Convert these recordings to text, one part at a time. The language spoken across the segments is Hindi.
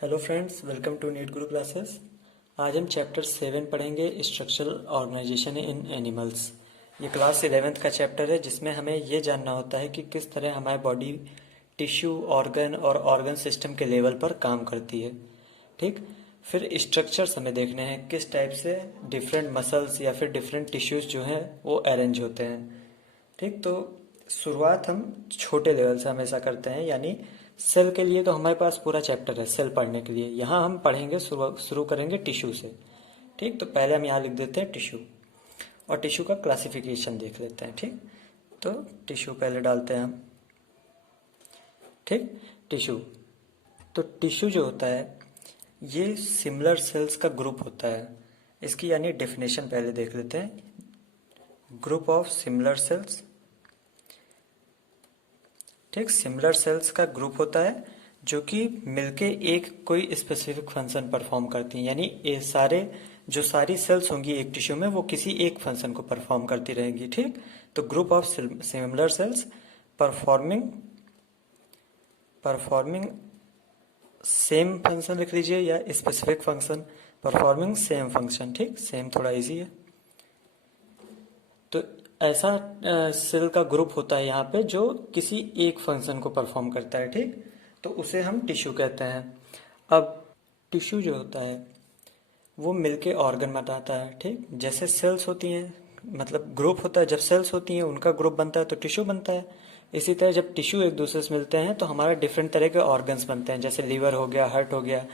Hello friends, welcome to NEET Guru classes. आज हम चैप्टर 7 पढ़ेंगे, स्ट्रक्चरल ऑर्गेनाइजेशन इन एनिमल्स। ये क्लास 11th का चैप्टर है जिसमें हमें ये जानना होता है कि किस तरह हमारी बॉडी टिश्यू, ऑर्गन और ऑर्गन सिस्टम के लेवल पर काम करती है। ठीक, फिर स्ट्रक्चर्स हमें देखने हैं किस टाइप से डिफरेंट मसल्स या फिर डिफरेंट टिश्यूज जो हैं वो अरेंज होते हैं। ठीक, तो शुरुआत हम छोटे लेवल से हमेशा करते हैं, यानी सेल के लिए तो हमारे पास पूरा चैप्टर है सेल पढ़ने के लिए। यहाँ हम पढ़ेंगे, शुरू करेंगे टिश्यू से। ठीक, तो पहले हम यहाँ लिख देते हैं टिश्यू, और टिश्यू का क्लासिफिकेशन देख लेते हैं। ठीक, तो टिश्यू पहले डालते हैं हम। ठीक, टिश्यू, तो टिश्यू जो होता है ये सिमिलर सेल्स का ग्रुप होता है। इसकी यानी डेफिनेशन पहले देख लेते हैं। Group of similar sales. ठीक, सिमिलर सेल्स का ग्रुप होता है जो कि मिलके एक कोई स्पेसिफिक फंक्शन परफॉर्म करती हैं, यानी ये सारी सेल्स होंगी एक टिश्यू में वो किसी एक फंक्शन को परफॉर्म करती रहेंगी। ठीक, तो group of similar sales performing performing same function लिख लीजिए, या specific function performing same function. ठीक, सेम थोड़ा इजी है। तो ऐसा सेल का ग्रुप होता है यहाँ पे जो किसी एक फंक्शन को परफॉर्म करता है। ठीक, तो उसे हम टिश्यू कहते हैं। अब टिश्यू जो होता है वो मिलके ऑर्गन बनाता है। ठीक, जैसे सेल्स होती हैं, मतलब ग्रुप होता है, जब सेल्स होती हैं उनका ग्रुप बनता है तो टिश्यू बनता है। इसी तरह जब टिश्यू एक दूसरे से मिलते हैं तो हमारा डिफरेंट तरह के ऑर्गन्स बनते हैं, जैसे लीवर हो गया, हार्ट हो गया।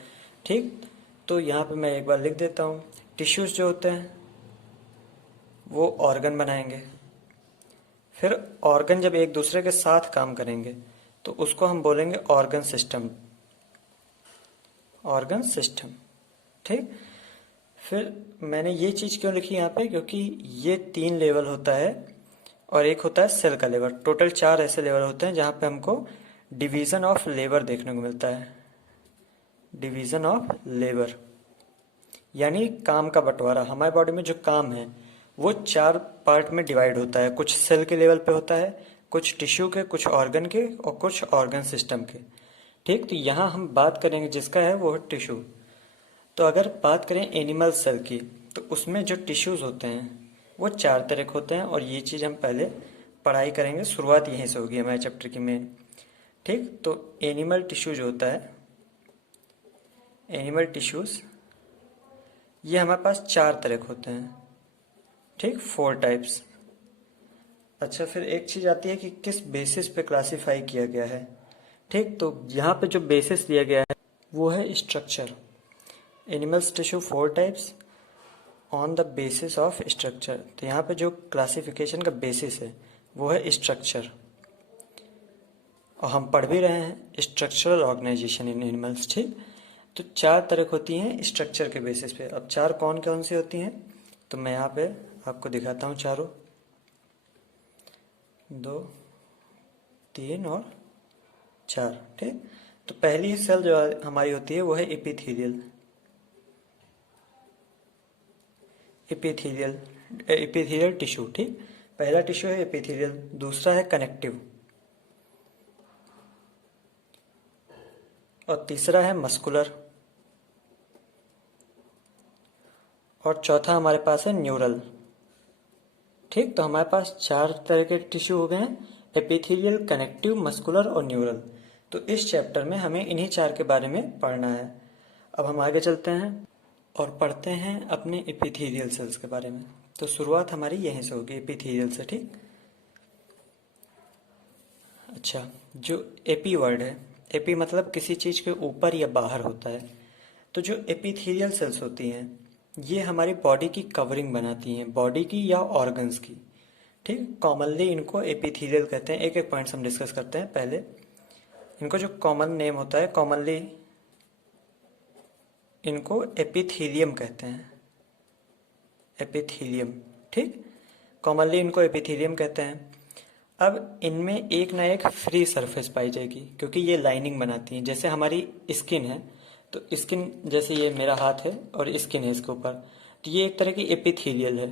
ठीक, तो यहाँ पे मैं एक बार लिख देता हूँ, टिश्यूज जो होते हैं वो ऑर्गन बनाएंगे। फिर ऑर्गन जब एक दूसरे के साथ काम करेंगे तो उसको हम बोलेंगे ऑर्गन सिस्टम। Organ system. ठीक, फिर मैंने ये चीज़ क्यों लिखी यहाँ पे, क्योंकि ये 3 लेवल होता है और एक होता है सेल का लेवल। टोटल 4 ऐसे लेवल होते हैं जहाँ पे हमको डिवीज़न ऑफ लेबर देखने को मिलता है। डिवीज़न ऑफ लेबर यानी काम का बंटवारा। हमारे बॉडी में जो काम है वो 4 पार्ट में डिवाइड होता है। कुछ सेल के लेवल पे होता है, कुछ टिश्यू के, कुछ ऑर्गन के और कुछ ऑर्गन सिस्टम के। ठीक, तो यहाँ हम बात करेंगे जिसका है वो है टिश्यू। तो अगर बात करें एनिमल सेल की तो उसमें जो टिश्यूज होते हैं वो 4 तरह के होते हैं, और ये चीज़ हम पहले पढ़ाई करेंगे। शुरुआत यहीं से होगी हमारे चैप्टर की मेन। ठीक, तो एनिमल टिश्यू जो होता है, एनिमल टिश्यूज ये हमारे पास 4 तरह के होते हैं। ठीक, 4 टाइप्स। अच्छा, फिर एक चीज़ आती है कि किस बेसिस पे क्लासिफाई किया गया है। ठीक, तो यहाँ पे जो बेसिस दिया गया है वो है structure. Animals tissue 4 types on the basis of structure. तो यहाँ पे जो क्लासिफिकेशन का बेसिस है वो है स्ट्रक्चर, और हम पढ़ भी रहे हैं स्ट्रक्चरल ऑर्गेनाइजेशन इन एनिमल्स। ठीक, तो 4 तरह की होती हैं स्ट्रक्चर के बेसिस पे। अब 4 कौन कौन सी होती हैं तो मैं यहाँ पे आपको दिखाता हूँ चारों, 2, 3 और 4। ठीक, तो पहली सेल जो हमारी होती है वो है एपिथेलियल। Epithelial epithelial tissue. ठीक, पहला टिश्यू है एपिथेलियल, दूसरा है कनेक्टिव, और तीसरा है मस्कुलर, और चौथा हमारे पास है न्यूरल। ठीक, तो हमारे पास 4 तरह के टिश्यू हो गए हैं, एपिथेलियल, कनेक्टिव, मस्कुलर और न्यूरल। तो इस चैप्टर में हमें इन्हीं 4 के बारे में पढ़ना है। अब हम आगे चलते हैं और पढ़ते हैं अपने एपिथेलियल सेल्स के बारे में। तो शुरुआत हमारी यहीं से होगी, एपिथेलियल से। ठीक, अच्छा, जो एपी वर्ड है, एपी मतलब किसी चीज़ के ऊपर या बाहर होता है। तो जो एपिथेलियल सेल्स होती हैं ये हमारी बॉडी की कवरिंग बनाती हैं, बॉडी की या ऑर्गन्स की। ठीक, कॉमनली इनको एपिथेलियल कहते हैं। एक एक पॉइंट्स हम डिस्कस करते हैं। पहले इनको जो कॉमन नेम होता है, कॉमनली इनको एपिथेलियम कहते हैं। एपिथेलियम। ठीक, कॉमनली इनको एपिथेलियम कहते हैं। अब इनमें एक ना एक फ्री सरफेस पाई जाएगी क्योंकि ये लाइनिंग बनाती हैं। जैसे हमारी स्किन है, तो स्किन जैसे ये मेरा हाथ है और स्किन है इसके ऊपर, तो ये एक तरह की एपिथेलियल है।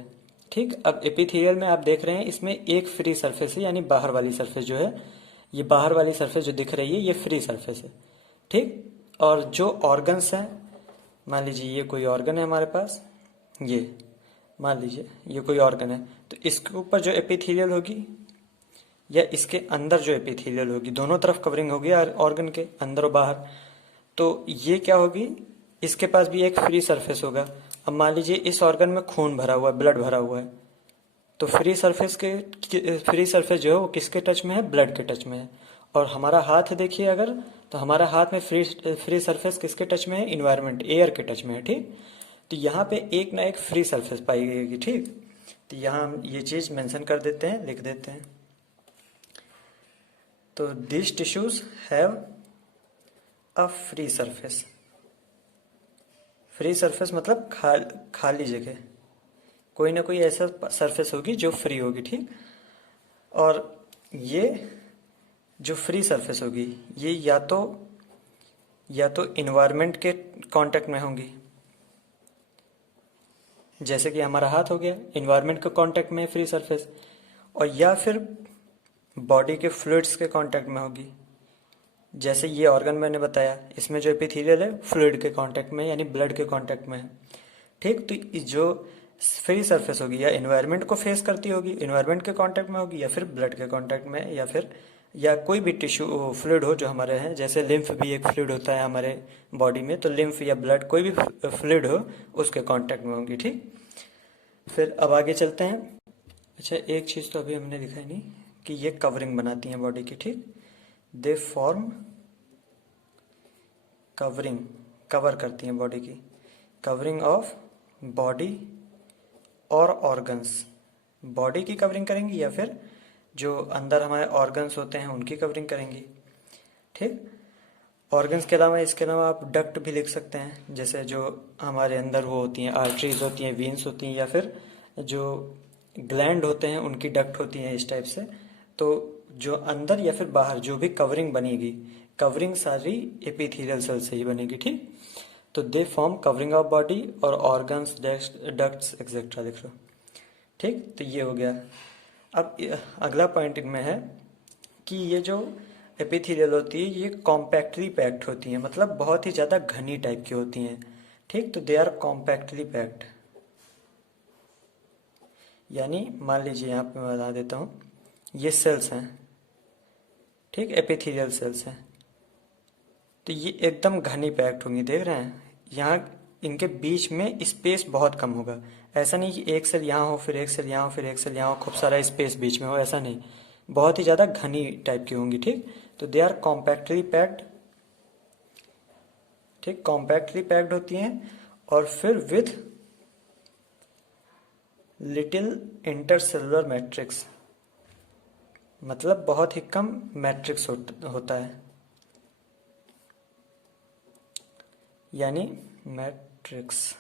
ठीक, अब एपिथेलियल में आप देख रहे हैं इसमें एक फ्री सरफेस है, यानी बाहर वाली सरफेस जो है, ये बाहर वाली सरफेस जो दिख रही है ये फ्री सरफेस है। ठीक, और जो ऑर्गन्स हैं, मान लीजिए ये कोई ऑर्गन है हमारे पास, ये मान लीजिए ये कोई ऑर्गन है, तो इसके ऊपर जो एपिथेलियल होगी या इसके अंदर जो एपिथेलियल होगी, दोनों तरफ कवरिंग होगी ऑर्गन के अंदर और बाहर, तो ये क्या होगी, इसके पास भी एक फ्री सरफेस होगा। अब मान लीजिए इस ऑर्गन में खून भरा हुआ है, ब्लड भरा हुआ है, तो फ्री सरफेस जो है वो किसके टच में है, ब्लड के टच में है। और हमारा हाथ देखिए अगर, तो हमारा हाथ में फ्री सरफेस किसके टच में है, इन्वायरमेंट, एयर के टच में है, ठीक। तो यहाँ पे एक ना एक फ्री सरफेस पाई गई, ठीक। तो यहाँ हम ये चीज मेंशन कर देते हैं, लिख देते हैं। तो this tissues have a free surface. Free surface मतलब खाली जगह, कोई ना कोई ऐसा सरफेस होगी जो फ्री होगी, ठीक। और ये जो फ्री सरफेस होगी ये या तो इन्वायरमेंट के कांटेक्ट में होंगी, जैसे कि हमारा हाथ हो गया, इन्वायरमेंट के कांटेक्ट में फ्री सरफेस, और या फिर बॉडी के फ्लूइड्स के कांटेक्ट में होगी, जैसे ये ऑर्गन मैंने बताया, इसमें जो एपिथेलियल है फ्लूइड के कांटेक्ट में यानी ब्लड के कांटेक्ट में है, ठीक। तो जो फ्री सरफेस होगी या इन्वायरमेंट को फेस करती होगी, इन्वायरमेंट के कांटेक्ट में होगी, या फिर ब्लड के कांटेक्ट में, या कोई भी टिश्यू फ्लूइड हो जो हमारे हैं, जैसे लिम्फ भी एक फ्लूइड होता है हमारे बॉडी में, तो लिम्फ या ब्लड कोई भी फ्लूइड हो उसके कांटेक्ट में होगी, ठीक। फिर अब आगे चलते हैं। अच्छा, एक चीज़ तो अभी हमने लिखा ही नहीं कि ये कवरिंग बनाती हैं बॉडी की, ठीक। दे फॉर्म कवरिंग, कवर करती हैं बॉडी की, कवरिंग ऑफ बॉडी और ऑर्गन्स। बॉडी की कवरिंग करेंगी या फिर जो अंदर हमारे ऑर्गन्स होते हैं उनकी कवरिंग करेंगी, ठीक। ऑर्गन्स के अलावा इसके अलावा आप डक्ट भी लिख सकते हैं, जैसे जो हमारे अंदर वो होती हैं, आर्टरीज होती हैं, वीन्स होती हैं, या फिर जो ग्लैंड होते हैं उनकी डक्ट होती हैं, इस टाइप से। तो जो अंदर या फिर बाहर जो भी कवरिंग बनेगी, कवरिंग सारी एपिथेलियल सेल से ही बनेगी, ठीक। तो they form covering of body और ऑर्गन्स, डक्ट्स एक्सेट्रा लिख लो, ठीक। तो ये हो गया। अब अगला पॉइंट इनमें है कि ये जो एपिथेलियल होती है ये कॉम्पैक्टली पैक्ड होती हैं, मतलब बहुत ही ज़्यादा घनी टाइप की होती हैं, ठीक। तो दे आर कॉम्पैक्टली पैक्ड, यानी मान लीजिए यहाँ पे मैं बता देता हूँ, ये सेल्स हैं, ठीक, एपिथेलियल सेल्स हैं, तो ये एकदम घनी पैक्ड होंगी, देख रहे हैं। यहाँ इनके बीच में स्पेस बहुत कम होगा, ऐसा नहीं कि एक सेल यहाँ हो फिर एक सेल यहाँ हो फिर एक सेल यहाँ हो, खूब सारा स्पेस बीच में हो, ऐसा नहीं, बहुत ही ज़्यादा घनी टाइप की होंगी, ठीक। तो दे आर कॉम्पैक्टली पैक्ड, ठीक, कॉम्पैक्टली पैक्ड होती हैं, और फिर विथ लिटिल इंटरसेलुलर मैट्रिक्स, मतलब बहुत ही कम मैट्रिक्स होता है, यानी मैट्रिक्स,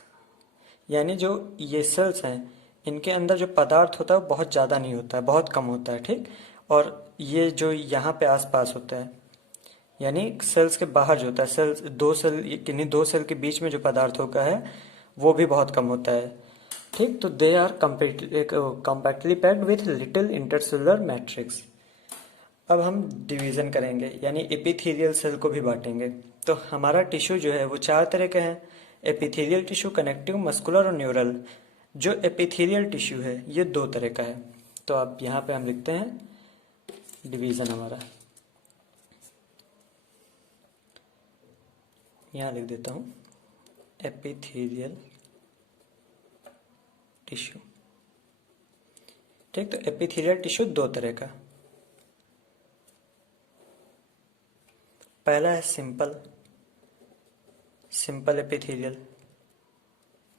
यानी जो ये सेल्स हैं इनके अंदर जो पदार्थ होता है वो बहुत ज़्यादा नहीं होता है, बहुत कम होता है, ठीक। और ये जो यहाँ पे आसपास होता है, यानी सेल्स के बाहर जो होता है, सेल्स दो सेल के बीच में जो पदार्थ होता है वो भी बहुत कम होता है, ठीक। तो they are compactly packed with little intercellular matrix. अब हम डिवीजन करेंगे, यानी एपिथेलियल सेल को भी बांटेंगे। तो हमारा टिश्यू जो है वो 4 तरह के हैं, एपिथेलियल टिश्यू, कनेक्टिव, मस्कुलर और न्यूरल। जो एपिथेलियल टिश्यू है ये 2 तरह का है, तो अब यहाँ पे हम लिखते हैं डिवीजन हमारा, यहाँ लिख देता हूँ एपिथेलियल टिश्यू, ठीक। तो एपिथेलियल टिश्यू 2 तरह का, पहला है सिंपल एपिथेलियल,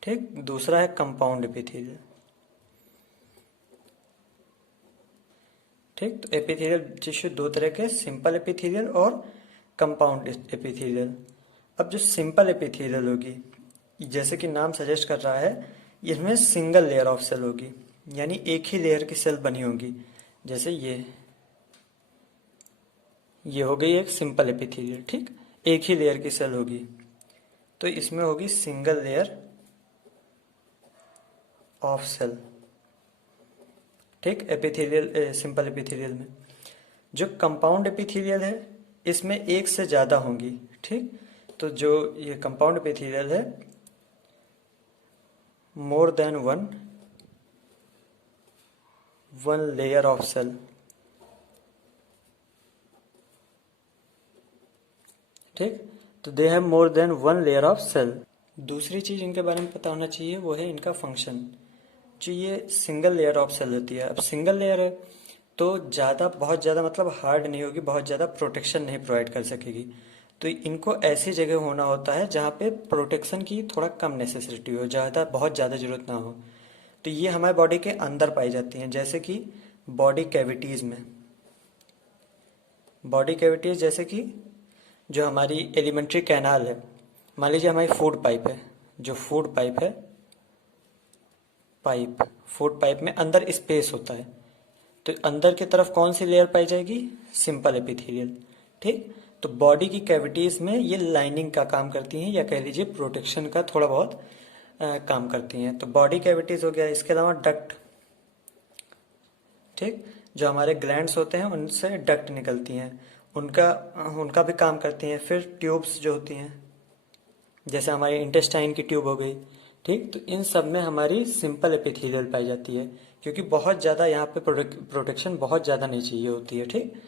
ठीक। दूसरा है कंपाउंड एपिथेलियल, ठीक। तो एपिथेलियल टिश्यू 2 तरह के, सिंपल एपिथेलियल और कंपाउंड एपिथेलियल। अब जो सिंपल एपिथेलियल होगी, जैसे कि नाम सजेस्ट कर रहा है, इसमें सिंगल लेयर ऑफ सेल होगी, यानी एक ही लेयर की सेल बनी होगी, जैसे ये हो गई एक सिंपल एपिथेलियल, ठीक, एक ही लेयर की सेल होगी, तो इसमें होगी सिंगल लेयर ऑफ सेल, ठीक, एपिथेलियल सिंपल एपिथेलियल में। जो कंपाउंड एपिथेलियल है इसमें एक से ज़्यादा होंगी, ठीक। तो जो ये कंपाउंड एपिथेलियल है, more than one layer of cell, ठीक। तो they have more than one layer of cell. दूसरी चीज इनके बारे में पता होना चाहिए, वो है इनका फंक्शन। जो ये सिंगल लेयर ऑफ सेल होती है, अब सिंगल लेयर है तो ज़्यादा, बहुत ज़्यादा मतलब हार्ड नहीं होगी, बहुत ज़्यादा प्रोटेक्शन नहीं प्रोवाइड कर सकेगी। तो इनको ऐसी जगह होना होता है जहाँ पे प्रोटेक्शन की थोड़ा कम नेसेसिटी हो, ज़्यादा बहुत ज़्यादा ज़रूरत ना हो। तो ये हमारे बॉडी के अंदर पाई जाती हैं, जैसे कि बॉडी कैविटीज़ में। बॉडी कैविटीज़ जैसे कि जो हमारी एलिमेंट्री कैनाल है, मान लीजिए हमारी फूड पाइप है, जो फूड पाइप है, फूड पाइप में अंदर स्पेस होता है, तो अंदर की तरफ कौन सी लेयर पाई जाएगी? सिंपल एपिथेलियल, ठीक। तो बॉडी की कैविटीज में ये लाइनिंग का काम करती हैं, या कह लीजिए प्रोटेक्शन का थोड़ा बहुत काम करती हैं। तो बॉडी कैविटीज हो गया, इसके अलावा डक्ट, ठीक, जो हमारे ग्लैंड्स होते हैं उनसे डक्ट निकलती हैं, उनका भी काम करती हैं। फिर ट्यूब्स जो होती हैं, जैसे हमारी इंटेस्टाइन की ट्यूब हो गई, ठीक। तो इन सब में हमारी सिंपल एपिथेलियल पाई जाती है, क्योंकि बहुत ज़्यादा यहाँ पे प्रोटेक्शन बहुत ज़्यादा नहीं चाहिए होती है, ठीक।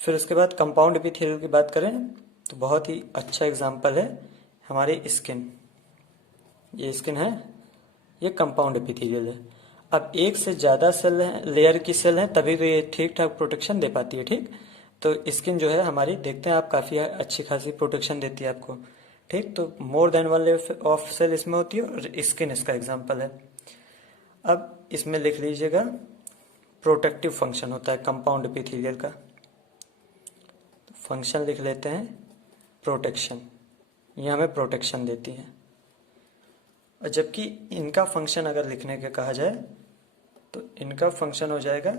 फिर उसके बाद कंपाउंड एपिथेलियल की बात करें तो बहुत ही अच्छा एग्जांपल है हमारी स्किन। ये स्किन है, ये कंपाउंड एपिथेलियल है। अब एक से ज़्यादा सेल है, लेयर की सेल है, तभी तो ये ठीक ठाक प्रोटेक्शन दे पाती है, ठीक। तो स्किन जो है हमारी, देखते हैं आप, काफ़ी अच्छी खासी प्रोटेक्शन देती है आपको, ठीक। तो more than one layer of cell इसमें होती है, और स्किन इसका एग्जाम्पल है। अब इसमें लिख लीजिएगा, प्रोटेक्टिव फंक्शन होता है कंपाउंड एपिथेलियल का। फंक्शन लिख लेते हैं प्रोटेक्शन, ये हमें प्रोटेक्शन देती है। और जबकि इनका फंक्शन अगर लिखने का कहा जाए तो इनका फंक्शन हो जाएगा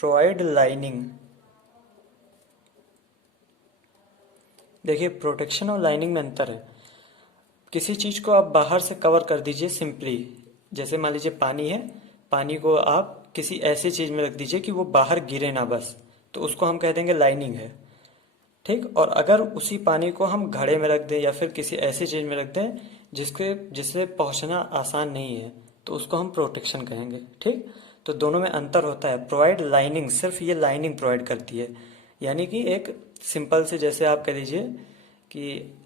प्रोवाइड लाइनिंग। देखिए, प्रोटेक्शन और लाइनिंग में अंतर है। किसी चीज को आप बाहर से कवर कर दीजिए सिंपली, जैसे मान लीजिए पानी है, पानी को आप किसी ऐसी चीज में रख दीजिए कि वो बाहर गिरे ना बस, तो उसको हम कह देंगे लाइनिंग है, ठीक। और अगर उसी पानी को हम घड़े में रख दें या फिर किसी ऐसी चीज में रख दें जिससे पहुंचना आसान नहीं है, तो उसको हम प्रोटेक्शन कहेंगे, ठीक। तो दोनों में अंतर होता है। प्रोवाइड लाइनिंग, सिर्फ ये लाइनिंग प्रोवाइड करती है, यानी कि एक सिंपल से, जैसे आप कह लीजिए कि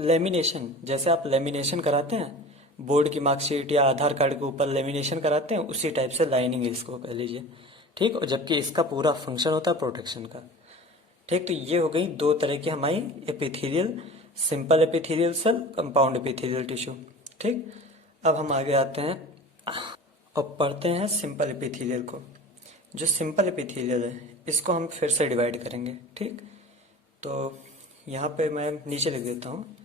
लेमिनेशन, जैसे आप लेमिनेशन कराते हैं बोर्ड की मार्कशीट या आधार कार्ड के ऊपर लेमिनेशन कराते हैं, उसी टाइप से लाइनिंग इसको कह लीजिए, ठीक। और जबकि इसका पूरा फंक्शन होता है प्रोटेक्शन का, ठीक। तो ये हो गई दो तरह की हमारी epithelial, simple epithelial cell, compound epithelial tissue, ठीक। अब हम आगे आते हैं और पढ़ते हैं सिंपल एपिथेलियल को। जो सिंपल एपिथेलियल है इसको हम फिर से डिवाइड करेंगे, ठीक। तो यहाँ पे मैं नीचे लिख देता हूँ,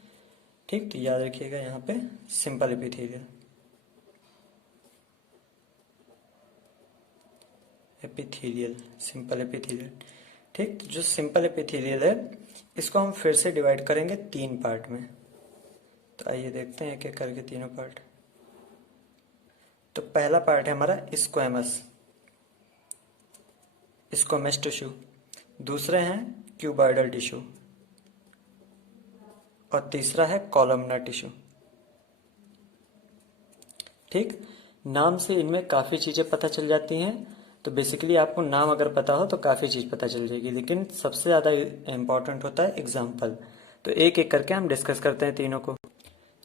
ठीक। तो याद रखिएगा यहाँ पे सिंपल एपिथेलियल, सिंपल एपिथेलियल, ठीक। तो जो सिंपल एपिथेलियल है इसको हम फिर से डिवाइड करेंगे 3 पार्ट में। तो आइए देखते हैं एक एक करके तीनों पार्ट। तो पहला पार्ट है हमारा स्क्वैमस टिश्यू, दूसरे हैं क्यूबॉइडल टिश्यू, और तीसरा है कॉलमनर टिश्यू, ठीक। नाम से इनमें काफ़ी चीज़ें पता चल जाती हैं। तो बेसिकली आपको नाम अगर पता हो तो काफ़ी चीज़ पता चल जाएगी, लेकिन सबसे ज़्यादा इम्पॉर्टेंट होता है एग्जाम्पल। तो एक एक करके हम डिस्कस करते हैं तीनों को।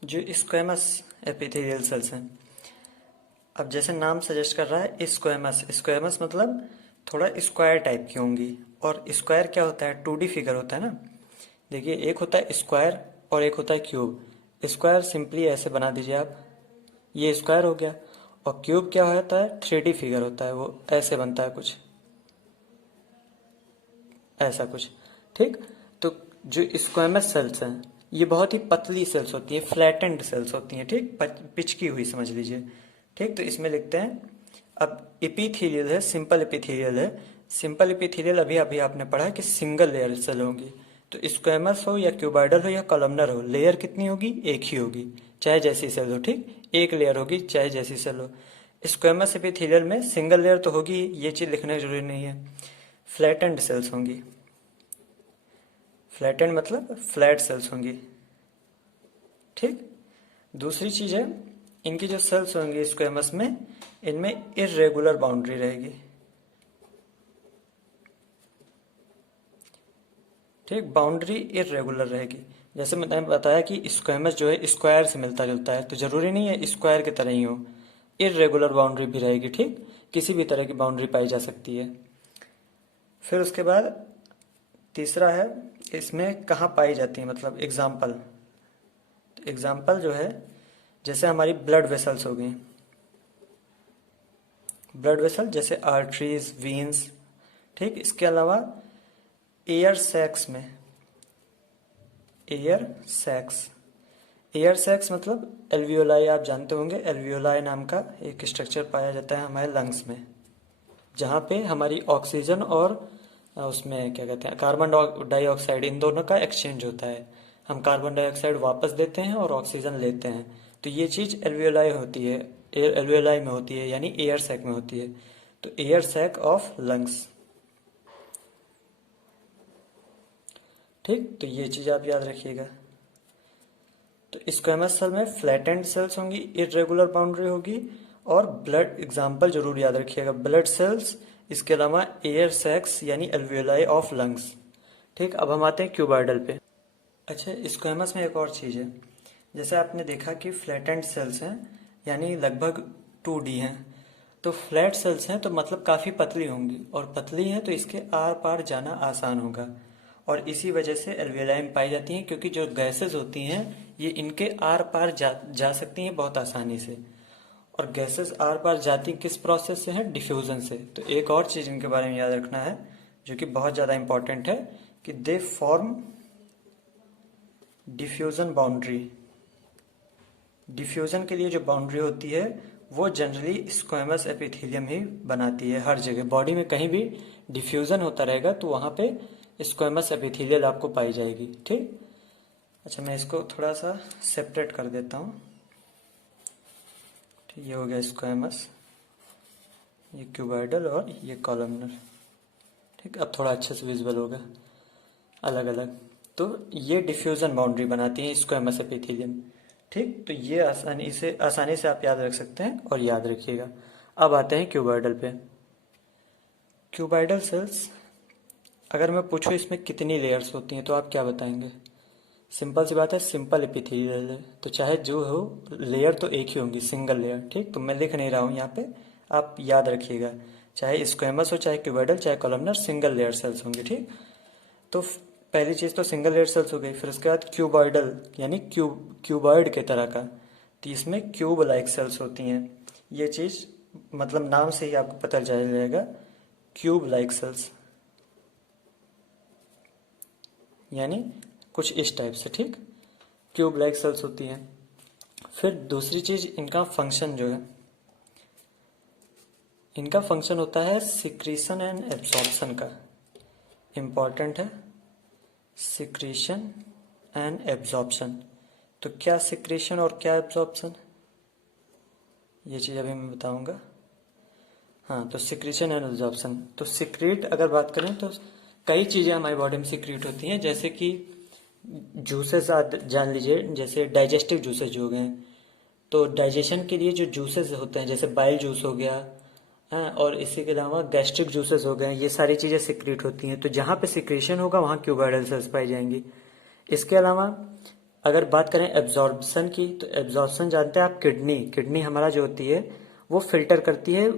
जो स्क्वैमस एपिथेलियल सेल्स हैं, अब जैसे नाम सजेस्ट कर रहा है स्क्वैमस मतलब थोड़ा स्क्वायर टाइप की होंगी। और स्क्वायर क्या होता है? 2D फिगर होता है ना। देखिए, एक होता है स्क्वायर और एक होता है क्यूब। स्क्वायर सिंपली ऐसे बना दीजिए आप, ये स्क्वायर हो गया। और क्यूब क्या होता है? 3D फिगर होता है, वो ऐसे बनता है कुछ ऐसा कुछ, ठीक। तो जो स्क्वैमस सेल्स हैं ये बहुत ही पतली सेल्स होती है, फ्लैटेंड सेल्स होती हैं, ठीक, पिचकी हुई समझ लीजिए, ठीक। तो इसमें लिखते हैं, अब एपिथेलियल है, सिंपल एपिथेलियल है। सिंपल एपिथेलियल अभी अभी आपने पढ़ा है कि सिंगल लेयर सेल होंगी। तो स्क्वैमस हो या क्यूबॉइडल हो या कॉलमनर हो, लेयर कितनी होगी? एक ही होगी, चाहे जैसी सेल हो, ठीक। एक लेयर होगी चाहे जैसी सेल हो। स्क्वैमस एपिथेलियल में सिंगल लेयर तो होगी, ये चीज लिखना जरूरी नहीं है। फ्लैटेंड सेल्स होंगी, फ्लैटेंड मतलब फ्लैट सेल्स होंगी। ठीक। दूसरी चीज है, इनकी जो सेल्स होंगी स्क्वेमस में, इनमें इर्रेगुलर बाउंड्री रहेगी। ठीक, बाउंड्री इर्रेगुलर रहेगी। जैसे मैंने बताया कि स्क्वेमस जो है स्क्वायर से मिलता जुलता है, तो जरूरी नहीं है स्क्वायर की तरह ही हो, इर्रेगुलर बाउंड्री भी रहेगी। ठीक, किसी भी तरह की बाउंड्री पाई जा सकती है। फिर उसके बाद तीसरा है, इसमें कहाँ पाई जाती है, मतलब एग्जाम्पल। तो एग्जाम्पल जो है, जैसे हमारी ब्लड वेसल्स हो गई, ब्लड वेसल जैसे आर्टरीज, वीन्स। ठीक, इसके अलावा एयर सैक्स में, एयर सैक्स, एयर सैक्स मतलब एल्वियोलाई, आप जानते होंगे, एल्वियोलाई नाम का एक स्ट्रक्चर पाया जाता है हमारे लंग्स में, जहाँ पे हमारी ऑक्सीजन और उसमें क्या कहते हैं कार्बन डाइऑक्साइड, इन दोनों का एक्सचेंज होता है। हम कार्बन डाइऑक्साइड वापस देते हैं और ऑक्सीजन लेते हैं, तो ये चीज़ एल्वियोलाई होती है, एल्वियोलाई में होती है, यानी एयर सैक में होती है। तो एयर सैक ऑफ लंग्स। ठीक, तो ये चीज़ आप याद रखिएगा। तो स्क्वेमस सेल में फ्लैटेंड सेल्स होंगी, इरेगुलर बाउंड्री होगी, और ब्लड, एग्जाम्पल जरूर याद रखिएगा, ब्लड सेल्स, इसके अलावा एयर सैक्स यानी एल्वियोलाई ऑफ लंग्स। ठीक, अब हम आते हैं क्यूबॉइडल पे। अच्छा, स्क्वेमस में एक और चीज़ है, जैसे आपने देखा कि फ्लैटेंड सेल्स हैं, यानी लगभग 2D हैं, तो फ्लैट सेल्स हैं तो मतलब काफ़ी पतली होंगी, और पतली हैं तो इसके आर पार जाना आसान होगा, और इसी वजह से एल्वियोलाई में पाई जाती हैं, क्योंकि जो गैसेस होती हैं ये इनके आर पार जा सकती हैं बहुत आसानी से। और गैसेस आर पार जाती किस प्रोसेस से हैं, डिफ्यूजन से। तो एक और चीज़ इनके बारे में याद रखना है जो कि बहुत ज़्यादा इंपॉर्टेंट है, कि they form diffusion boundary. Diffusion के लिए जो बाउंड्री होती है वो जनरली स्क्वेमस एपिथेलियम ही बनाती है। हर जगह बॉडी में कहीं भी डिफ्यूजन होता रहेगा तो वहाँ पे स्क्वेमस एपिथेलियल आपको पाई जाएगी। ठीक। अच्छा, मैं इसको थोड़ा सा सेपरेट कर देता हूँ। ठीक, ये हो गया स्क्वेमस, ये क्यूबॉइडल और ये कॉलमनर। ठीक, अब थोड़ा अच्छे से विजुअल होगा अलग अलग। तो ये डिफ्यूजन बाउंड्री बनाती है स्क्वेमस एपिथेलियम। ठीक, तो ये आसानी से आप याद रख सकते हैं और याद रखिएगा। अब आते हैं क्यूबॉइडल पे। क्यूबॉइडल सेल्स, अगर मैं पूछूं इसमें कितनी लेयर्स होती हैं तो आप क्या बताएंगे? सिंपल सी बात है, सिंपल एपिथेलियल है, तो चाहे जो हो लेयर तो एक ही होंगी, सिंगल लेयर। ठीक, तो मैं लिख नहीं रहा हूँ यहाँ पे, आप याद रखिएगा, चाहे स्क्वेमस हो, चाहे क्यूबॉइडल, चाहे कॉलमनर, सिंगल लेयर सेल्स होंगे। ठीक, तो पहली चीज़ तो सिंगल लेयर सेल्स हो गई। फिर उसके बाद क्यूबॉइडल यानी क्यूबॉइड के तरह का, तो इसमें क्यूब लाइक सेल्स होती हैं। ये चीज़ मतलब नाम से ही आपको पता चल जाएगा, क्यूब लाइक सेल्स, यानी कुछ इस टाइप से। ठीक, क्यूब लाइक सेल्स होती हैं। फिर दूसरी चीज़, इनका फंक्शन जो है, इनका फंक्शन होता है सिक्रीशन एंड एब्जॉर्प्शन का। इम्पॉर्टेंट है, सिक्रीशन एंड एब्जॉर्प्शन। तो क्या सिक्रीशन और क्या एब्जॉर्प्शन, ये चीज़ अभी मैं बताऊंगा। हाँ, तो सिक्रीशन एंड एब्जॉर्प्शन, तो सिक्रीट अगर बात करें तो कई चीज़ें हमारी बॉडी में सिक्रीट होती हैं, जैसे कि जूसेस जान लीजिए, जैसे डाइजेस्टिव जूसेस हो गए, तो डाइजेशन के लिए जो जूसेस होते हैं, जैसे बाइल जूस हो गया, हाँ, और इसी के अलावा गैस्ट्रिक जूसेस हो गए, ये सारी चीज़ें सिक्रीट होती हैं। तो जहाँ पे सिक्रीशन होगा वहाँ क्यूबॉइडल सेल्स पाई जाएंगी। इसके अलावा अगर बात करें एब्जॉर्प्शन की, तो एब्जॉर्प्शन जानते हैं आप, किडनी हमारा जो होती है वो फिल्टर करती है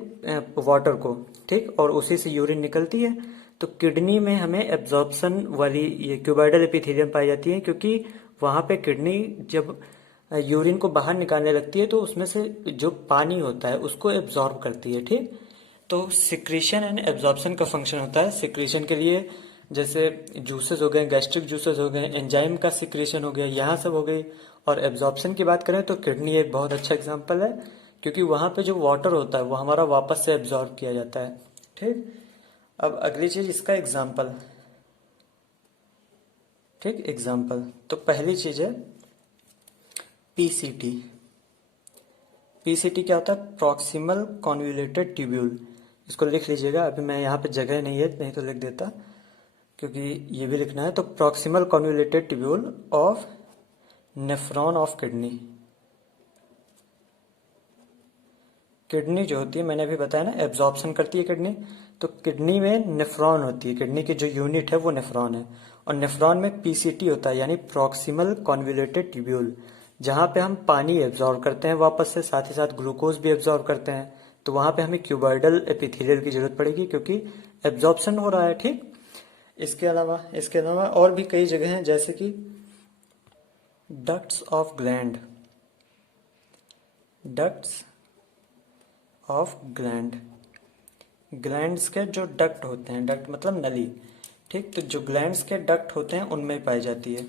वाटर को। ठीक, और उसी से यूरिन निकलती है। तो किडनी में हमें एब्जॉर्प्शन वाली ये क्यूबॉइडल एपिथेलियम पाई जाती है, क्योंकि वहाँ पे किडनी जब यूरिन को बाहर निकालने लगती है तो उसमें से जो पानी होता है उसको एब्जॉर्ब करती है। ठीक, तो सिक्रीशन एंड एब्जॉर्प्शन का फंक्शन होता है। सिक्रीशन के लिए जैसे जूसेस हो गए, गैस्ट्रिक जूसेस हो गए, एंजाइम का सिक्रीशन हो गया, यहाँ सब हो गई। और एब्जॉर्प्शन की बात करें तो किडनी एक बहुत अच्छा एग्जांपल है, क्योंकि वहाँ पे जो वाटर होता है वो हमारा वापस से एब्जॉर्ब किया जाता है। ठीक, अब अगली चीज इसका एग्जाम्पल। ठीक, एग्जाम्पल, तो पहली चीज है पीसीटी। पीसीटी क्या होता है? Proximal convoluted tubule. इसको लिख लीजिएगा, अभी मैं यहाँ पे जगह नहीं है, नहीं तो लिख देता। क्योंकि ये भी लिखना है। तो proximal convoluted tubule of nephron of kidney. Kidney जो होती है, मैंने अभी बताया ना, एब्जॉर्प्शन करती है किडनी। तो किडनी में नेफ्रॉन होती है, किडनी की जो यूनिट है वो नेफ्रॉन है। और नेफ्रॉन में पीसीटी होता है, यानी प्रॉक्सिमल कॉन्वोल्यूटेड ट्यूब्यूल, जहाँ पे हम पानी एब्जॉर्ब करते हैं वापस से, साथ ही साथ ग्लूकोज भी एब्जॉर्ब करते हैं। तो वहाँ पे हमें क्यूबॉइडल एपिथेलियल की जरूरत पड़ेगी, क्योंकि एब्जॉर्प्शन हो रहा है। ठीक, इसके अलावा और भी कई जगह हैं, जैसे कि ducts of gland. Ducts of gland, glands के जो डक्ट होते हैं, डक्ट मतलब नली। ठीक, तो जो ग्लैंड्स के डक्ट होते हैं उनमें पाई जाती है।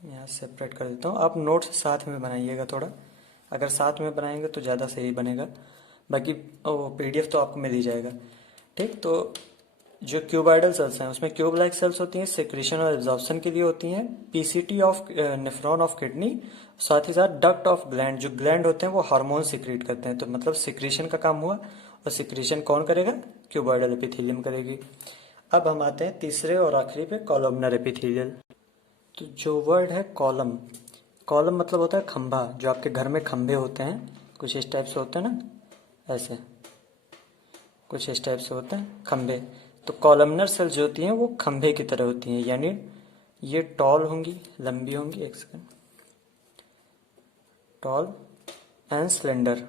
यहाँ सेपरेट कर देता हूँ, आप नोट्स साथ में बनाइएगा थोड़ा। अगर साथ में बनाएंगे तो ज़्यादा सही बनेगा, बाकी पीडीएफ तो आपको मिल ही जाएगा। ठीक, तो जो क्यूबॉइडल सेल्स हैं उसमें क्यूब लाइक सेल्स होती हैं, सिक्रीशन और एब्जॉर्प्शन के लिए होती हैं। PCT of nephron of kidney, साथ ही साथ डक्ट ऑफ ग्लैंड, जो ग्लैंड होते हैं वो हार्मोन सिक्रीट करते हैं। तो मतलब सिक्रीशन का काम हुआ, और सिक्रीशन कौन करेगा? क्यूबॉइडल एपिथेलियम करेगी। अब हम आते हैं तीसरे और आखिरी पे, कॉलमनर एपिथेलियल। तो जो वर्ड है कॉलम, कॉलम मतलब होता है खंभा। जो आपके घर में खंभे होते हैं कुछ इस टाइप से होते हैं ना, ऐसे कुछ इस टाइप से होते हैं खंभे। तो कॉलमनर सेल्स जो होती हैं वो खंभे की तरह होती हैं, यानी ये टॉल होंगी, लंबी होंगी। एक second, tall and slender.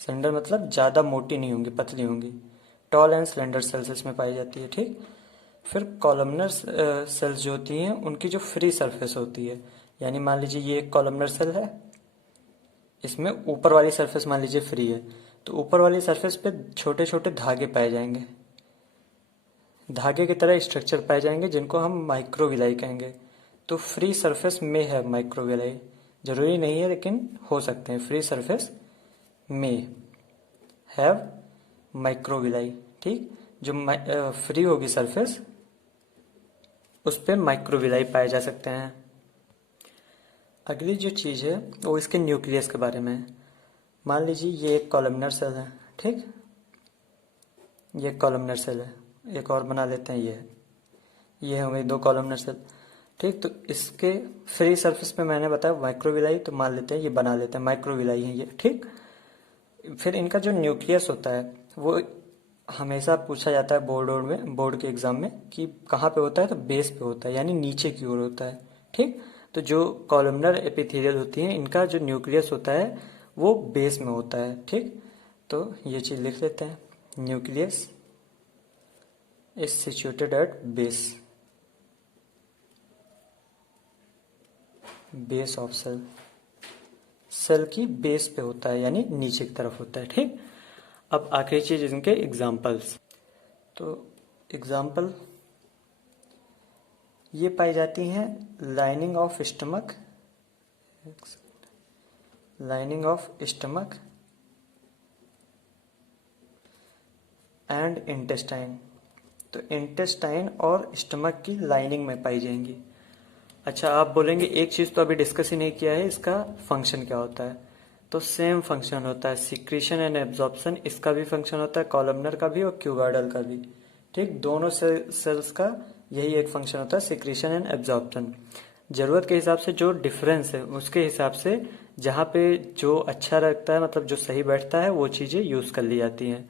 Slender मतलब ज़्यादा मोटी नहीं होंगी, पतली होंगी। टॉल एंड स्लेंडर सेल्स इसमें पाई जाती है। ठीक, फिर कॉलमनर सेल्स जो होती हैं उनकी जो फ्री सरफेस होती है, यानी मान लीजिए ये एक कॉलमनर सेल है, इसमें ऊपर वाली सरफेस मान लीजिए फ्री है, तो ऊपर वाली सरफेस पे छोटे छोटे धागे पाए जाएंगे, धागे की तरह स्ट्रक्चर पाए जाएंगे, जिनको हम माइक्रोविलाई कहेंगे। तो फ्री सरफेस में है माइक्रोविलाई, जरूरी नहीं है लेकिन हो सकते हैं। फ्री सरफेस में हैव माइक्रोविलाई। ठीक, जो फ्री होगी सरफेस उस पर माइक्रोविलाई पाए जा सकते हैं। अगली जो चीज़ है वो इसके न्यूक्लियस के बारे में है। मान लीजिए ये एक कॉलमनर सेल है। ठीक, ये कॉलमनर सेल है, एक और बना लेते हैं, ये होंगे दो कॉलमनर सेल। ठीक, तो इसके फ्री सरफेस पे मैंने बताया माइक्रोविलाई, तो मान लेते हैं ये बना लेते हैं माइक्रोविलाई है ये। ठीक, फिर इनका जो न्यूक्लियस होता है वो हमेशा पूछा जाता है बोर्ड के एग्जाम में कि कहाँ पे होता है, तो बेस पे होता है, यानी नीचे की ओर होता है। ठीक, तो जो कॉलमनर एपिथेलियल होती हैं इनका जो न्यूक्लियस होता है वो बेस में होता है। ठीक, तो ये चीज़ लिख लेते हैं, nucleus is situated at base, base of cell, cell की बेस पे होता है, यानी नीचे की तरफ होता है। ठीक, अब आखिरी चीज इनके एग्जाम्पल्स। तो एग्जाम्पल ये पाई जाती हैं lining of stomach, lining of stomach and intestine. तो इंटेस्टाइन और स्टमक की लाइनिंग में पाई जाएंगी। अच्छा, आप बोलेंगे एक चीज तो अभी डिस्कस ही नहीं किया है, इसका फंक्शन क्या होता है। तो सेम फंक्शन होता है, सिक्रीशन एंड एब्जॉर्प्शन, इसका भी फंक्शन होता है, कॉलमनर का भी और क्यूबॉइडल का भी। ठीक, दोनों सेल्स का यही एक फंक्शन होता है, सिक्रीशन एंड एब्जॉर्प्शन। जरूरत के हिसाब से जो डिफरेंस है उसके हिसाब से जहाँ पे जो अच्छा लगता है, मतलब जो सही बैठता है, वो चीज़ें यूज़ कर ली जाती हैं।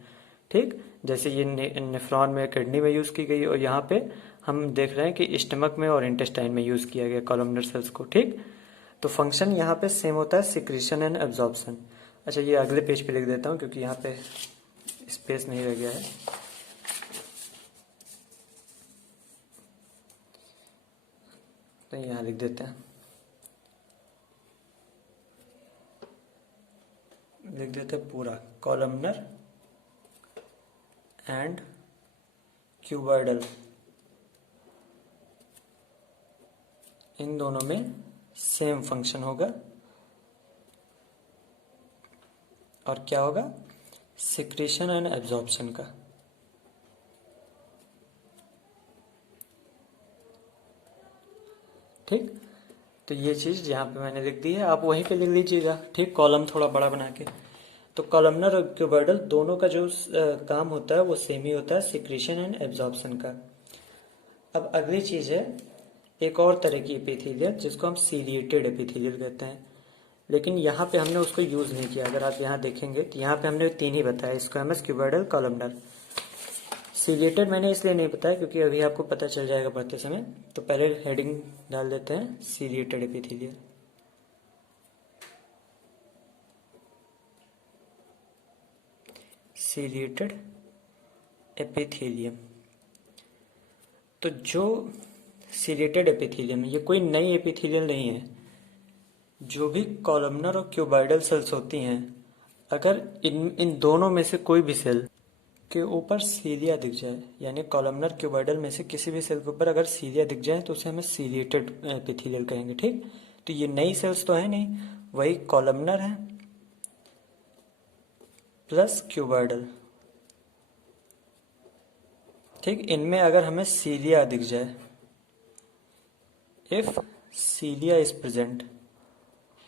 ठीक, जैसे ये नेफ्रॉन में, किडनी में यूज़ की गई, और यहाँ पे हम देख रहे हैं कि स्टमक में और इंटेस्टाइन में यूज़ किया गया कॉलमनर सेल्स को। ठीक, तो फंक्शन यहाँ पे सेम होता है, सिक्रीशन एंड एब्जॉर्प्शन। अच्छा, ये अगले पेज पे लिख देता हूँ क्योंकि यहाँ पे स्पेस नहीं रह गया है। तो यहाँ लिख देते हैं, लिख देते हैं पूरा, कॉलमनर एंड क्यूबॉइडल, इन दोनों में सेम फंक्शन होगा। और क्या होगा? सिक्रीशन एंड एब्जॉर्प्शन का। ठीक, तो ये चीज़ यहाँ पे मैंने लिख दी है, आप वहीं पे लिख लीजिएगा। ठीक, कॉलम थोड़ा बड़ा बना के। तो कॉलमनर और क्यूबॉइडल दोनों का जो काम होता है वो सेम ही होता है, सिक्रीशन एंड एब्जॉर्प्शन का। अब अगली चीज है एक और तरह की एपिथेलियल जिसको हम सीलिएटेड एपिथेलियल कहते हैं, लेकिन यहाँ पे हमने उसको यूज नहीं किया। अगर आप यहाँ देखेंगे तो यहाँ पे हमने 3 ही बताया, स्क्वैमस, क्यूबॉइडल, कॉलमनर। सीलिएटेड मैंने इसलिए नहीं बताया क्योंकि अभी आपको पता चल जाएगा पढ़ते समय। तो पहले हेडिंग डाल देते हैं सीलिएटेड एपिथेलियल। Ciliated epithelium. तो जो सीलिएटेड एपिथेलियम है ये कोई नई एपिथेलियल नहीं है। जो भी कॉलमनर और क्यूबॉइडल सेल्स होती हैं, अगर इन दोनों में से कोई भी सेल के ऊपर सीलिया दिख जाए, यानी कॉलमनर क्यूबॉइडल में से किसी भी सेल के ऊपर अगर सीलिया दिख जाए तो उसे हमें सीलिएटेड एपिथेलियल कहेंगे। ठीक, तो ये नई सेल्स तो है नहीं, वही कॉलमनर है प्लस क्यूबॉइडल। ठीक, इनमें अगर हमें सीलिया दिख जाए, इफ सीलिया इज प्रेजेंट।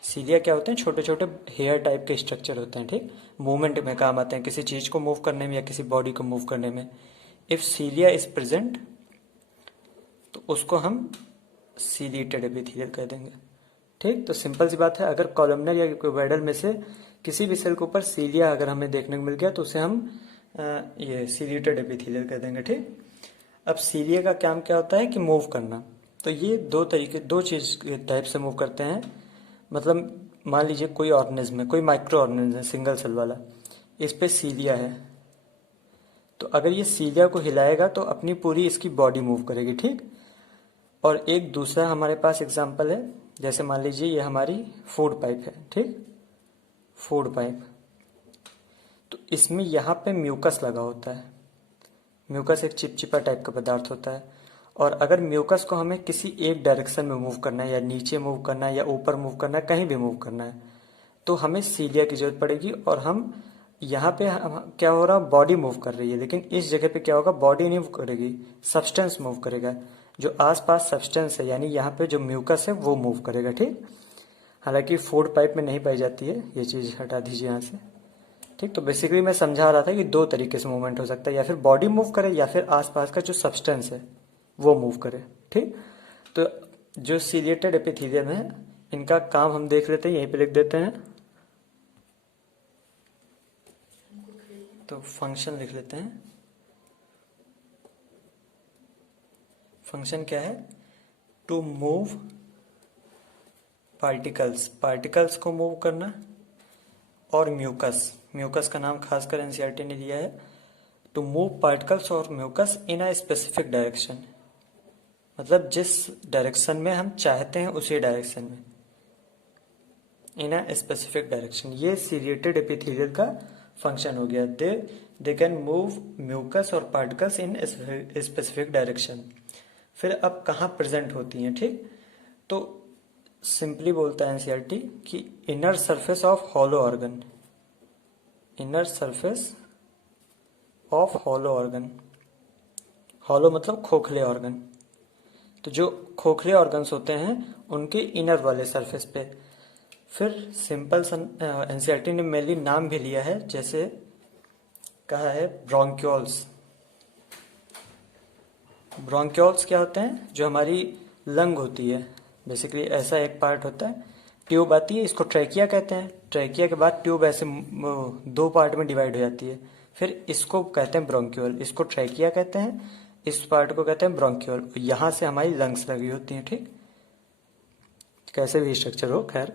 सीलिया क्या होते हैं? छोटे छोटे हेयर टाइप के स्ट्रक्चर होते हैं। ठीक, मूवमेंट में काम आते हैं, किसी चीज को मूव करने में या किसी बॉडी को मूव करने में। इफ सीलिया इज प्रेजेंट तो उसको हम सीलिएटेड एपिथेलियल कह देंगे। ठीक, तो सिंपल सी बात है, अगर कॉलमनर या क्यूबॉइडल में से किसी भी सेल के ऊपर सीलिया अगर हमें देखने को मिल गया तो उसे हम ये सीलिएटेड एपिथेलियल कह देंगे। ठीक, अब सीलिया का काम क्या होता है कि मूव करना। तो ये दो चीज टाइप से मूव करते हैं। मतलब मान लीजिए कोई ऑर्गेनिज्म है, कोई माइक्रो ऑर्गेनिज्म है सिंगल सेल वाला, इस पे सीलिया है, तो अगर ये सीलिया को हिलाएगा तो अपनी पूरी इसकी बॉडी मूव करेगी। ठीक, और एक दूसरा हमारे पास एग्जांपल है, जैसे मान लीजिए ये हमारी फूड पाइप है। ठीक, फूड पाइप, तो इसमें यहाँ पे म्यूकस लगा होता है। म्यूकस एक चिपचिपा टाइप का पदार्थ होता है, और अगर म्यूकस को हमें किसी एक डायरेक्शन में मूव करना है, या नीचे मूव करना है या ऊपर मूव करना है, कहीं भी मूव करना है, तो हमें सीलिया की जरूरत पड़ेगी। और हम यहाँ पे क्या हो रहा है, बॉडी मूव कर रही है, लेकिन इस जगह पे क्या होगा, बॉडी नहीं मूव करेगी, सब्सटेंस मूव करेगा। जो आसपास सब्सटेंस है, यानी यहाँ पे जो म्यूकस है वो मूव करेगा। ठीक, हालांकि फूड पाइप में नहीं पाई जाती है, ये चीज हटा दीजिए यहाँ से। ठीक, तो बेसिकली मैं समझा रहा था कि दो तरीके से मूवमेंट हो सकता है, या फिर बॉडी मूव करे या फिर आसपास का जो सब्सटेंस है वो मूव करे। ठीक, तो जो सीलिएटेड एपिथेलियम है इनका काम हम देख लेते हैं, यहीं पे लिख देते हैं। तो फंक्शन लिख लेते हैं। फंक्शन क्या है? टू मूव पार्टिकल्स, पार्टिकल्स को मूव करना, और म्यूकस, म्यूकस का नाम खासकर एनसीईआरटी ने लिया है, टू मूव पार्टिकल्स और mucus in a specific direction. मतलब जिस डायरेक्शन में हम चाहते हैं उसी डायरेक्शन में, इन अ स्पेसिफिक डायरेक्शन। ये सीलिएटेड एपिथेलियल का फंक्शन हो गया। दे कैन मूव म्यूकस और पार्टिकल्स इन स्पेसिफिक डायरेक्शन। फिर अब कहाँ प्रेजेंट होती हैं? ठीक, तो सिंपली बोलता है एनसीईआरटी कि inner surface of hollow organ, inner surface of hollow organ. Hollow मतलब खोखले ऑर्गन, तो जो खोखले ऑर्गन्स होते हैं उनके इनर वाले सरफेस पे। फिर सिंपल एनसीईआरटी ने मेनली नाम भी लिया है, जैसे कहा है ब्रोंक्यूल्स। ब्रोंक्यूल्स क्या होते हैं? जो हमारी लंग होती है, बेसिकली ऐसा एक पार्ट होता है, ट्यूब आती है, इसको ट्रैकिया कहते हैं। ट्रैकिया के बाद ट्यूब ऐसे दो पार्ट में डिवाइड हो जाती है, फिर इसको कहते हैं ब्रोंक्यूल, इसको ट्रैकिया कहते हैं, इस पार्ट को कहते हैं ब्रोंक्यूल। यहाँ से हमारी लंग्स लगी होती हैं। ठीक, कैसे भी स्ट्रक्चर हो, खैर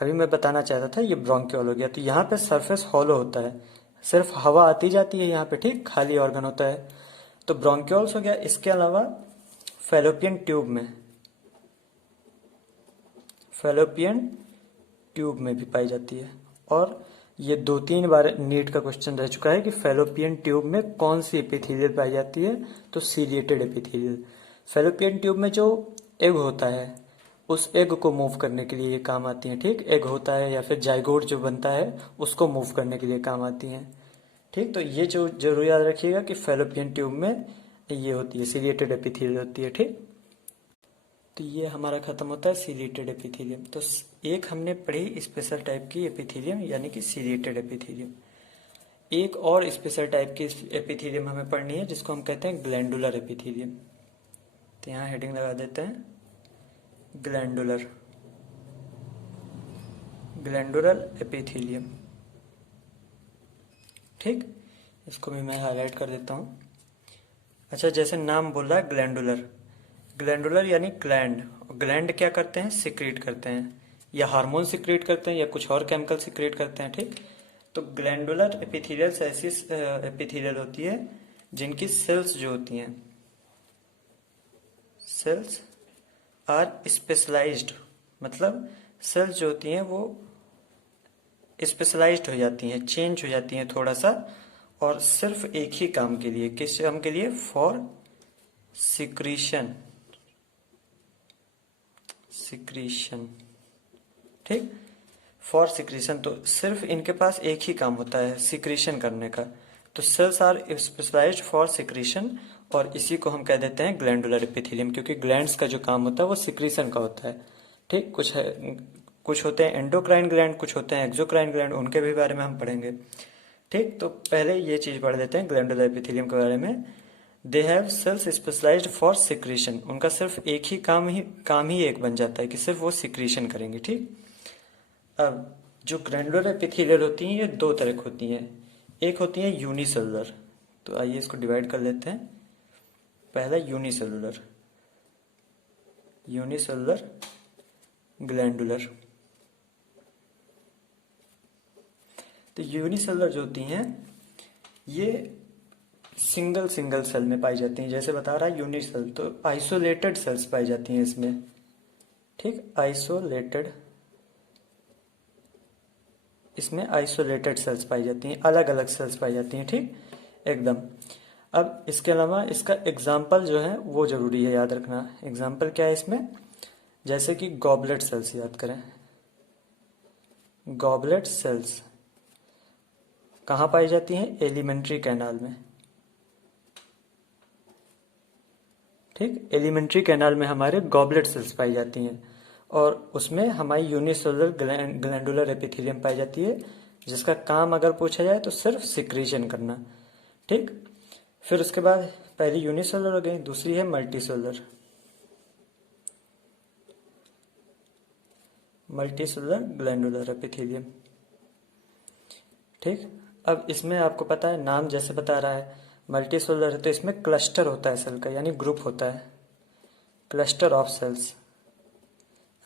अभी मैं बताना चाहता था, ये ब्रोंक्यूल हो गया। तो यहाँ पे सरफेस हॉलो होता है, सिर्फ हवा आती जाती है यहाँ पे। ठीक, खाली ऑर्गन होता है, तो ब्रोंक्यूल्स हो गया। इसके अलावा फैलोपियन ट्यूब में, फैलोपियन ट्यूब में भी पाई जाती है। और ये 2-3 बार नीट का क्वेश्चन रह चुका है कि फैलोपियन ट्यूब में कौन सी एपिथेलियल पाई जाती है, तो सीलिएटेड एपिथेलियल। फैलोपियन ट्यूब में जो एग होता है उस एग को मूव करने के लिए ये काम आती हैं। ठीक, एग होता है या फिर जाइगोट जो बनता है उसको मूव करने के लिए काम आती हैं। ठीक, तो ये जो जरूर याद रखिएगा कि फैलोपियन ट्यूब में ये होती है, सीलिएटेड एपिथेलियल होती है। ठीक, तो ये हमारा खत्म होता है सीलिएटेड एपिथेलियम। तो एक हमने पढ़ी स्पेशल टाइप की एपिथेलियम यानी कि सीलिएटेड एपिथेलियम। एक और स्पेशल टाइप की एपिथेलियम हमें पढ़नी है जिसको हम कहते हैं ग्लैंडुलर एपिथेलियम। तो यहाँ हेडिंग लगा देते हैं ग्लैंडुलर, ग्लैंडुलर एपिथेलियम। ठीक, इसको भी मैं हाईलाइट कर देता हूँ। अच्छा, जैसे नाम बोल रहा है ग्लैंडुलर, ग्लैंडुलर यानी ग्लैंड। ग्लैंड क्या करते हैं? सिक्रीट करते हैं, या हार्मोन सिक्रीट करते हैं या कुछ और केमिकल सिक्रीट करते हैं। ठीक, तो ग्लैंडुलर एपिथेलियल ऐसी एपिथेलियल होती है जिनकी सेल्स जो होती हैं, सेल्स आर स्पेशलाइज्ड, मतलब सेल्स जो होती हैं वो स्पेशलाइज्ड हो जाती हैं, चेंज हो जाती हैं थोड़ा सा, और सिर्फ एक ही काम के लिए। किस काम के लिए? For secretion, secretion. ठीक, फॉर सिक्रीशन। तो सिर्फ इनके पास एक ही काम होता है, सिक्रीशन करने का। तो cells are specialised for secretion, और इसी को हम कह देते हैं ग्लैंडुलर एपिथेलियम, क्योंकि ग्लैंड्स का जो काम होता है वो सिक्रीशन का होता है। ठीक, कुछ होते हैं एंडोक्राइन ग्लैंड, कुछ होते हैं एक्सोक्राइन ग्लैंड, उनके भी बारे में हम पढ़ेंगे। ठीक, तो पहले ये चीज पढ़ लेते हैं ग्लैंडुलर एपिथेलियम के बारे में। They have cells specialised for secretion. उनका सिर्फ एक ही काम ही एक बन जाता है कि सिर्फ वो सिक्रीशन करेंगे। ठीक, अब जो ग्लैंडुलर एपिथेलियल होती हैं ये दो तरह की होती हैं। एक होती है यूनिसेलुलर। तो आइए इसको डिवाइड कर लेते हैं। पहला यूनिसेलुलर, यूनिसेलुलर ग्लैंडुलर। तो यूनिसेलुलर जो होती हैं ये सिंगल सिंगल सेल में पाई जाती हैं। जैसे बता रहा है यूनिसेल, तो आइसोलेटेड सेल्स पाई जाती हैं इसमें। ठीक, आइसोलेटेड, इसमें आइसोलेटेड सेल्स पाई जाती हैं, अलग अलग सेल्स पाई जाती हैं। ठीक, एकदम। अब इसके अलावा इसका एग्जाम्पल जो है वो जरूरी है याद रखना। एग्जाम्पल क्या है इसमें? जैसे कि गॉबलेट सेल्स याद करें। गॉबलेट सेल्स कहाँ पाई जाती हैं? एलिमेंट्री कैनाल में। ठीक, एलिमेंट्री कैनाल में हमारे गॉबलेट सेल्स पाई जाती हैं, और उसमें हमारी यूनिसेलुलर ग्लैंडुलर एपिथेलियम पाई जाती है, जिसका काम अगर पूछा जाए तो सिर्फ सिक्रीशन करना। ठीक, फिर उसके बाद पहली यूनिसेलुलर हो गई, दूसरी है मल्टीसेलुलर, मल्टीसेलुलर ग्लैंडुलर एपिथेलियम। ठीक, अब इसमें आपको पता है नाम जैसे बता रहा है मल्टीसेलुलर है, तो इसमें क्लस्टर होता है सेल का, यानी ग्रुप होता है, क्लस्टर ऑफ सेल्स।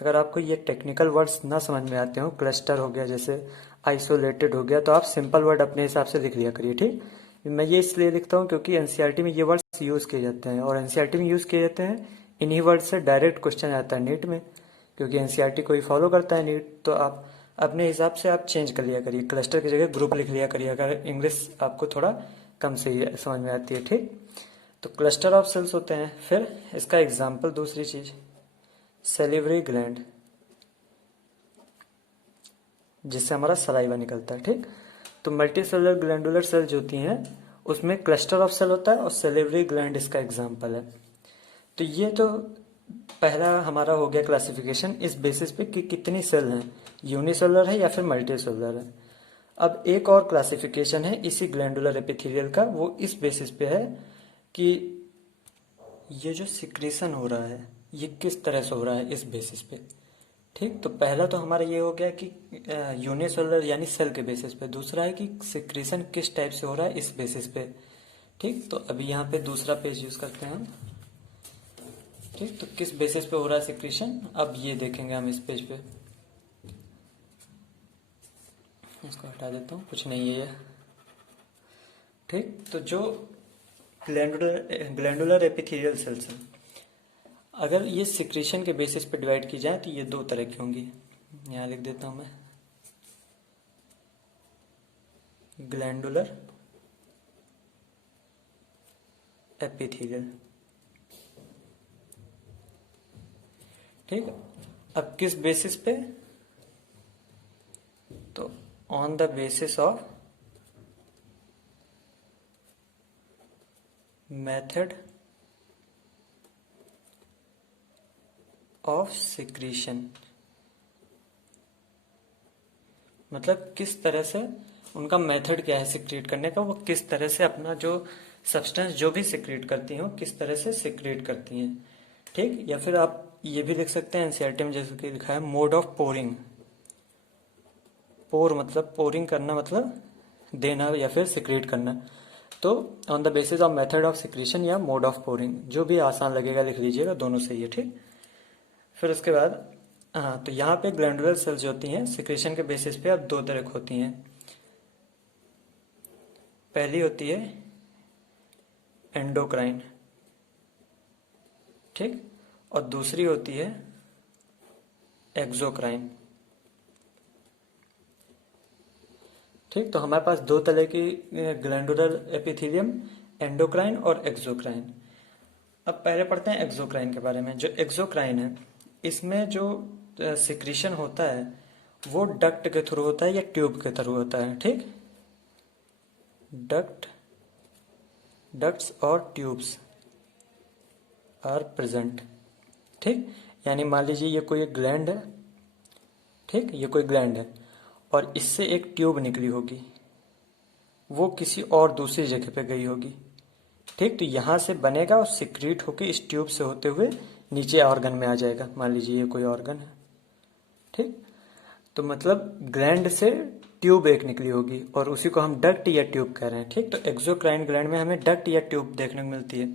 अगर आपको ये टेक्निकल वर्ड्स ना समझ में आते हो, क्लस्टर हो गया, जैसे आइसोलेटेड हो गया, तो आप सिंपल वर्ड अपने हिसाब से लिख लिया करिए। ठीक, मैं ये इसलिए लिखता हूँ क्योंकि एनसीईआरटी में ये वर्ड्स यूज़ किए जाते हैं, और एनसीईआरटी में यूज़ किए जाते हैं इन्हीं वर्ड से डायरेक्ट क्वेश्चन आता है नीट में, क्योंकि एनसीईआरटी को ही फॉलो करता है नीट। तो आप अपने हिसाब से आप चेंज कर लिया करिए, क्लस्टर की जगह ग्रुप लिख लिया करिए, अगर इंग्लिश आपको थोड़ा कम सही समझ में आती है। ठीक, तो क्लस्टर ऑफ सेल्स होते हैं। फिर इसका एग्जाम्पल दूसरी चीज, सेलिवरी ग्लैंड, जिससे हमारा सलाइवा निकलता है। ठीक, तो मल्टी सेलुलर ग्लैंडुलर सेल जो होती हैं उसमें क्लस्टर ऑफ सेल होता है, और सेलिवरी ग्लैंड इसका एग्जाम्पल है। तो ये तो पहला हमारा हो गया क्लासिफिकेशन इस बेसिस पे कि कितनी सेल हैं, यूनिसेलुलर है या फिर मल्टी सेलुलर है। अब एक और क्लासिफिकेशन है इसी ग्लैंडुलर एपिथेलियल का, वो इस बेसिस पे है कि ये जो सिक्रीशन हो रहा है ये किस तरह से हो रहा है, इस बेसिस पे। ठीक, तो पहला तो हमारा ये हो गया कि यूनिसेलुलर यानी सेल के बेसिस पे, दूसरा है कि सिक्रीशन किस टाइप से हो रहा है, इस बेसिस पे। ठीक, तो अभी यहाँ पे दूसरा पेज यूज करते हैं हम। ठीक, तो किस बेसिस पे हो रहा है सिक्रीशन, अब ये देखेंगे हम इस पेज पे। इसको हटा देता हूँ, कुछ नहीं है ये। ठीक, तो जो ग्लैंडुलर एपिथेलियल सेल्स हैं, अगर ये सिक्रीशन के बेसिस पे डिवाइड की जाए तो ये दो तरह की होंगी। यहाँ लिख देता हूँ मैं, ग्लैंडुलर एपिथेलियल। ठीक, अब किस बेसिस पे? तो on the basis of method of secretion, मतलब किस तरह से उनका मेथड क्या है सिक्रीट करने का, वो किस तरह से अपना जो सब्सटेंस जो भी सिक्रीट करती हो किस तरह से सिक्रीट करती हैं। ठीक, या फिर आप ये भी लिख सकते हैं एनसीईआरटी में जैसे कि लिखा है मोड ऑफ पोरिंग। पोर मतलब पोरिंग करना, मतलब देना या फिर सिक्रीट करना। तो on the basis of method of secretion या मोड ऑफ पोरिंग, जो भी आसान लगेगा लिख लीजिएगा, दोनों सही है। ठीक, फिर उसके बाद हाँ, तो यहाँ पे ग्लैंडुलर सेल्स जो होती हैं सिक्रीशन के बेसिस पे अब दो तरह की होती हैं। पहली होती है एंडोक्राइन, ठीक, और दूसरी होती है एक्सोक्राइन। ठीक, तो हमारे पास दो तरह की ग्लैंडुलर एपिथेलियम, एंडोक्राइन और एक्सोक्राइन। अब पहले पढ़ते हैं एक्सोक्राइन के बारे में। जो एक्सोक्राइन है इसमें जो सिक्रीशन होता है वो डक्ट के थ्रू होता है या ट्यूब के थ्रू होता है। ठीक, डक्ट्स और ट्यूब्स आर प्रेजेंट। ठीक, यानी मान लीजिए ये कोई एक ग्लैंड है, ठीक, ये कोई ग्लैंड है और इससे एक ट्यूब निकली होगी, वो किसी और दूसरी जगह पे गई होगी। ठीक, तो यहां से बनेगा और सिक्रीट होके इस ट्यूब से होते हुए नीचे ऑर्गन में आ जाएगा। मान लीजिए ये कोई ऑर्गन है, ठीक, तो मतलब ग्लैंड से ट्यूब एक निकली होगी और उसी को हम डक्ट या ट्यूब कह रहे हैं। ठीक, तो एक्सोक्राइन ग्लैंड में हमें डक्ट या ट्यूब देखने को मिलती है।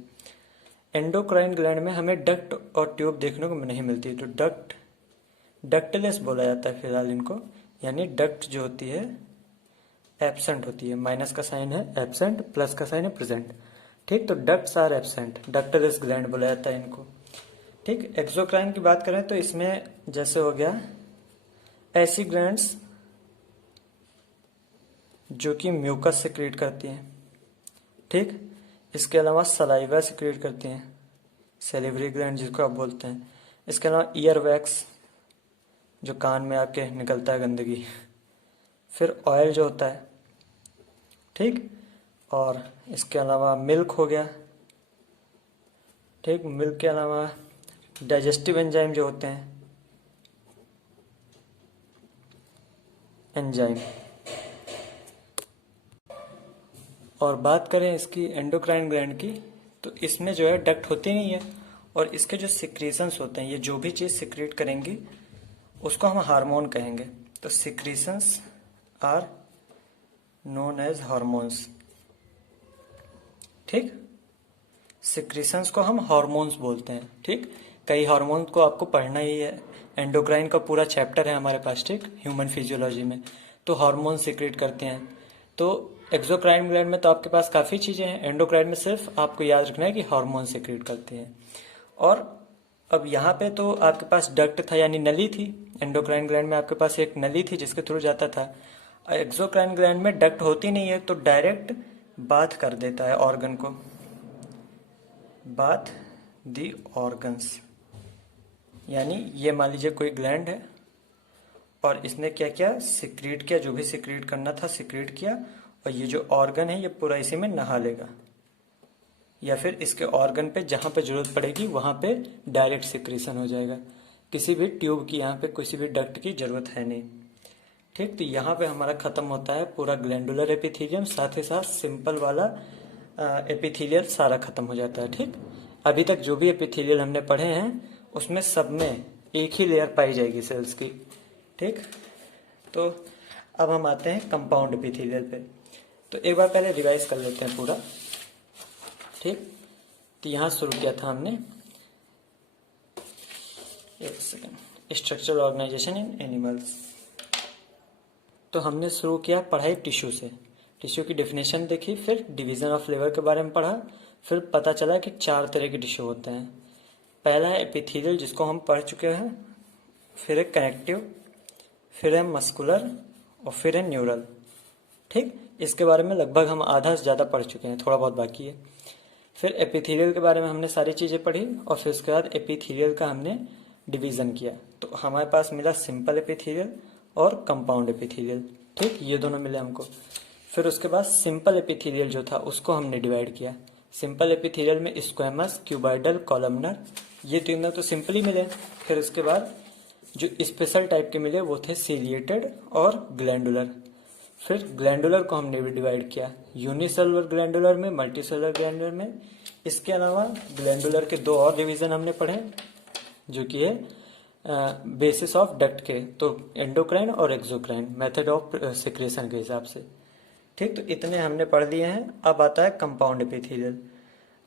एंडोक्राइन ग्लैंड में हमें डक्ट और ट्यूब देखने को नहीं मिलती। तो डक्टलेस बोला जाता है फिलहाल इनको, यानी डक्ट जो होती है एब्सेंट होती है। माइनस का साइन है एब्सेंट, प्लस का साइन है प्रेजेंट। ठीक, तो ducts are absent, ductless gland बोला जाता है इनको। ठीक, एक्सोक्राइन की बात करें तो इसमें जैसे हो गया ऐसी ग्लैंड्स जो कि म्यूकस सिक्रीट करती हैं। ठीक, इसके अलावा सलाइवा सिक्रीट करती हैं, सेलिवरी ग्लैंड जिसको आप बोलते हैं। इसके अलावा ईयर वैक्स जो कान में आके निकलता है गंदगी, फिर ऑयल जो होता है। ठीक, और इसके अलावा मिल्क हो गया। ठीक, मिल्क के अलावा डाइजेस्टिव एंजाइम जो होते हैं, एंजाइम। और बात करें इसकी एंडोक्राइन ग्लैंड की, तो इसमें जो है डक्ट होती नहीं है और इसके जो सिक्रीशंस होते हैं, ये जो भी चीज़ सिक्रीट करेंगी उसको हम हार्मोन कहेंगे। तो secretions are known as hormones. ठीक, सिक्रीशंस को हम हार्मोन्स बोलते हैं। ठीक, कई हार्मोन को आपको पढ़ना ही है, एंडोक्राइन का पूरा चैप्टर है हमारे पास। ठीक, ह्यूमन फिजियोलॉजी में तो हार्मोन सिक्रीट करते हैं। तो एक्सोक्राइन ग्लैंड में तो आपके पास काफ़ी चीज़ें हैं, एंडोक्राइन में सिर्फ आपको याद रखना है कि हार्मोन सिक्रीट करते हैं। और अब यहाँ पे तो आपके पास डक्ट था यानी नली थी, एंडोक्राइन ग्लैंड में आपके पास एक नली थी जिसके थ्रू जाता था। एक्सोक्राइन ग्लैंड में डक्ट होती नहीं है तो डायरेक्ट बाथ कर देता है ऑर्गन को, बाथ दी ऑर्गन्स। यानी ये मान लीजिए कोई ग्लैंड है और इसने क्या किया, सिक्रीट किया, जो भी सिक्रीट करना था सिक्रीट किया, और ये जो ऑर्गन है ये पूरा इसी में नहा लेगा, या फिर इसके ऑर्गन पे जहाँ पे जरूरत पड़ेगी वहाँ पे डायरेक्ट सिक्रीशन हो जाएगा। किसी भी ट्यूब की, यहाँ पे किसी भी डक्ट की जरूरत है नहीं। ठीक, तो यहाँ पे हमारा खत्म होता है पूरा ग्लैंडुलर एपिथेलियम, साथ ही साथ सिंपल वाला एपिथेलियल सारा खत्म हो जाता है। ठीक, अभी तक जो भी एपिथेलियल हमने पढ़े हैं उसमें सब में एक ही लेयर पाई जाएगी सेल्स की। ठीक, तो अब हम आते हैं कंपाउंड एपिथेलियल पे। तो एक बार पहले रिवाइज कर लेते हैं पूरा। ठीक, तो यहाँ शुरू किया था हमने, एक second, structural organisation in animals. तो हमने शुरू किया पढ़ाई टिश्यू से, टिश्यू की डेफिनेशन देखी, फिर डिवीजन ऑफ लेबर के बारे में पढ़ा, फिर पता चला कि 4 तरह के टिश्यू होते हैं। पहला है एपिथेलियल जिसको हम पढ़ चुके हैं, फिर है कनेक्टिव, फिर है मस्कुलर और फिर है न्यूरल। ठीक, इसके बारे में लगभग हम आधा से ज़्यादा पढ़ चुके हैं, थोड़ा बहुत बाकी है। फिर एपिथेलियल के बारे में हमने सारी चीज़ें पढ़ी और फिर उसके बाद एपिथेलियल का हमने डिवीज़न किया। तो हमारे पास मिला सिंपल एपिथेलियल और कंपाउंड एपिथेलियल। ठीक, ये दोनों मिले हमको। फिर उसके बाद सिंपल एपिथेलियल जो था उसको हमने डिवाइड किया। सिंपल एपिथेलियल में स्क्वेमस, क्यूबॉइडल, कॉलमनर ये तीनों तो सिंपली मिले। फिर उसके बाद जो स्पेशल टाइप के मिले वो थे सीलिएटेड और ग्लैंडुलर। फिर ग्लैंडुलर को हमने भी डिवाइड किया यूनिसेलुलर ग्लैंडुलर में, मल्टीसेलुलर ग्लैंडुलर में। इसके अलावा ग्लैंडुलर के दो और डिवीजन हमने पढ़े जो कि है बेसिस ऑफ डक्ट के, तो एंडोक्राइन और एक्सोक्राइन, मेथड ऑफ सिक्रेशन के हिसाब से। ठीक, तो इतने हमने पढ़ लिए हैं। अब आता है कंपाउंड एपिथेलियल।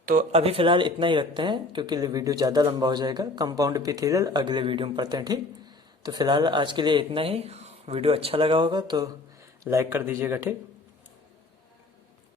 तो अभी फिलहाल इतना ही रखते हैं क्योंकि वीडियो ज़्यादा लंबा हो जाएगा। कंपाउंड एपिथेलियल अगले वीडियो में पढ़ते हैं। ठीक, तो फिलहाल आज के लिए इतना ही। वीडियो अच्छा लगा होगा तो लाइक कर दीजिएगा। ठीक।